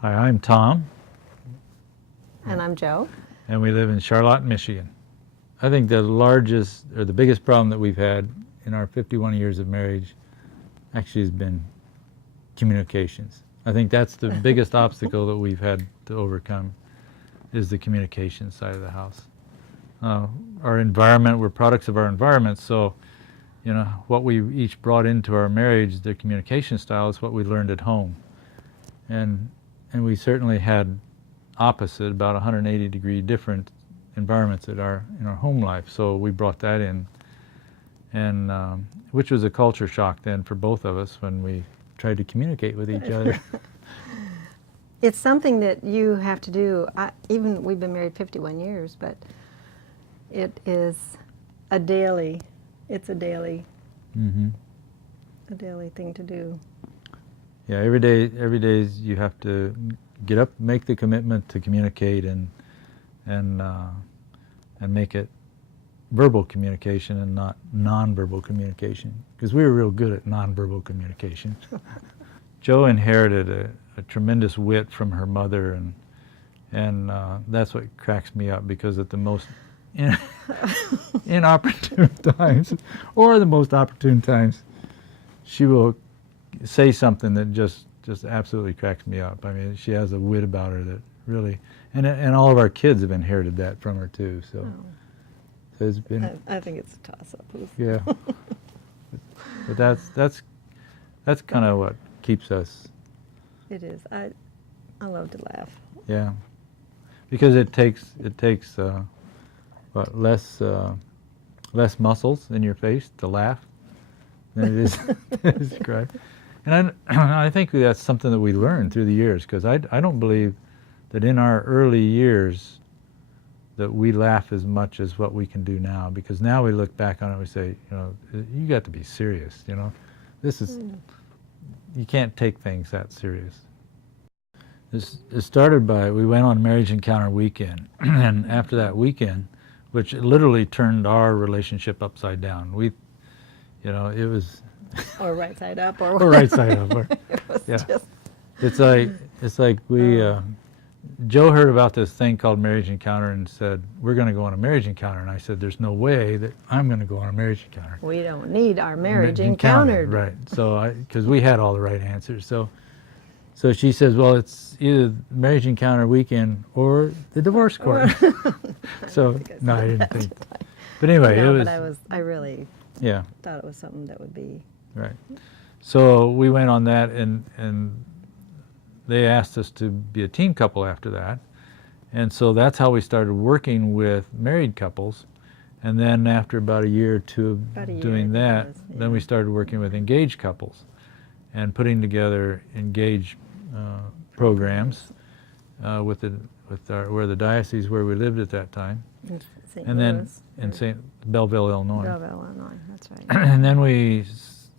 Hi, I'm Tom. And I'm Jo. And we live in Charlotte, Michigan. I think the largest or the biggest problem that we've had in our 51 years of marriage actually has been communications. I think that's the biggest obstacle that we've had to overcome is the communication side of the house. Our environment, we're products of our environment, so what we each brought into our marriage, the communication style, is what we learned at home. And we certainly had opposite, about 180-degree different environments in our home life. So we brought that in, and which was a culture shock then for both of us when we tried to communicate with each other. It's something that you have to do. Even we've been married 51 years, but it is a daily. It's a daily. Mm-hmm. A daily thing to do. Yeah, every day you have to get up, make the commitment to communicate, and make it verbal communication and not nonverbal communication. Because we were real good at nonverbal communication. Jo inherited a tremendous wit from her mother, and that's what cracks me up, because at the most inopportune times, or the most opportune times, she will say something that just absolutely cracks me up. I mean, she has a wit about her that really, and all of our kids have inherited that from her too. So, so it's been. I think it's a toss-up. Yeah, but that's kind of what keeps us. It is. I love to laugh. Yeah, because it takes less muscles in your face to laugh than it is to cry. And I think that's something that we learned through the years, because I don't believe that in our early years that we laugh as much as what we can do now, because now we look back on it and we say, you got to be serious, this is, you can't take things that serious. It started by, we went on Marriage Encounter weekend, and after that weekend, which literally turned our relationship upside down, it was... Or right side up, or right side up. Yeah, it's like we. Jo heard about this thing called Marriage Encounter and said, "We're going to go on a marriage encounter." And I said, "There's no way that I'm going to go on a marriage encounter. We don't need our marriage encountered." Right. So because we had all the right answers. So she says, "Well, it's either marriage encounter weekend or the divorce court." So no, I didn't think. But anyway, no, it was. But I really. Yeah. Thought it was something that would be. Right. So we went on that, and they asked us to be a team couple after that. And so that's how we started working with married couples. And then after about a year or two of doing that, then we started working with engaged couples and putting together engaged programs with where the diocese where we lived at that time. And then in Belleville, Illinois. Belleville, Illinois, that's right. And then we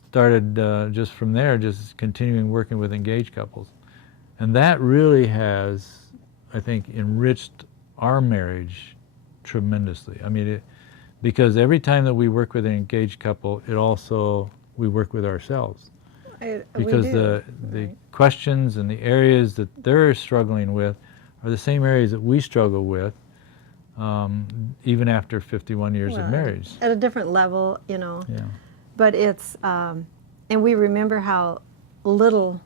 started just from there, just continuing working with engaged couples. And that really has, I think, enriched our marriage tremendously. I mean, because every time that we work with an engaged couple, we work with ourselves. Because the questions and the areas that they're struggling with are the same areas that we struggle with. Even after 51 years of marriage. At a different level, Yeah. But it's, and we remember how little,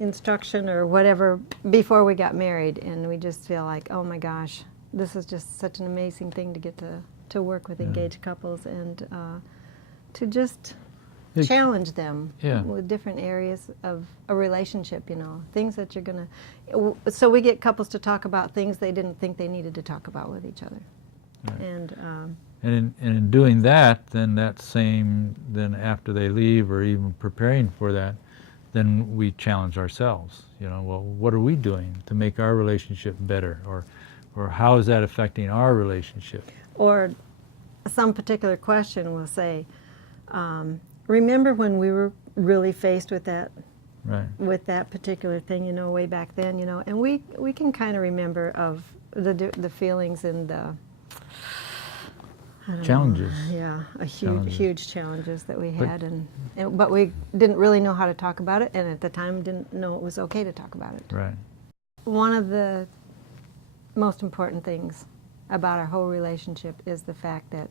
instruction or whatever before we got married, and we just feel like, oh my gosh, this is just such an amazing thing to get to work with engaged couples and to just challenge them with different areas of a relationship, things that you're going to... So we get couples to talk about things they didn't think they needed to talk about with each other. Right. And in doing that, then after they leave or even preparing for that, then we challenge ourselves. Well, what are we doing to make our relationship better? Or how is that affecting our relationship? Or some particular question will say, remember when we were really faced with that, with that particular thing, way back then, and we can kind of remember of the feelings and I don't know. challenges. Yeah, Challenges. huge challenges that we But- had, but we didn't really know how to talk about it, and at the time didn't know it was okay to talk about it. Right. One of the most important things about our whole relationship is the fact that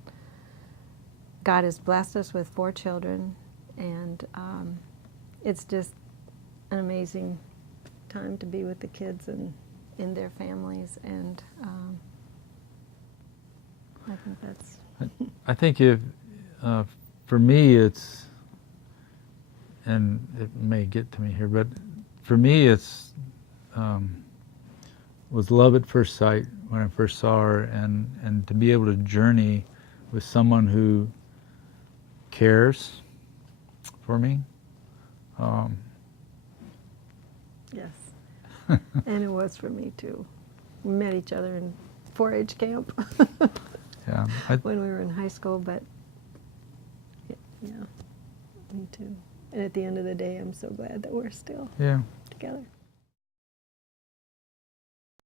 God has blessed us with 4 children, and it's just an amazing time to be with the kids and in their families, and I think that's I think if, for me, it's, and it may get to me here, but for me, it's was love at first sight when I first saw her, and to be able to journey with someone who cares for me. yes. And it was for me too. We met each other in 4-H camp Yeah, when we were in high school, but yeah, me too. And at the end of the day, I'm so glad that we're still yeah. together.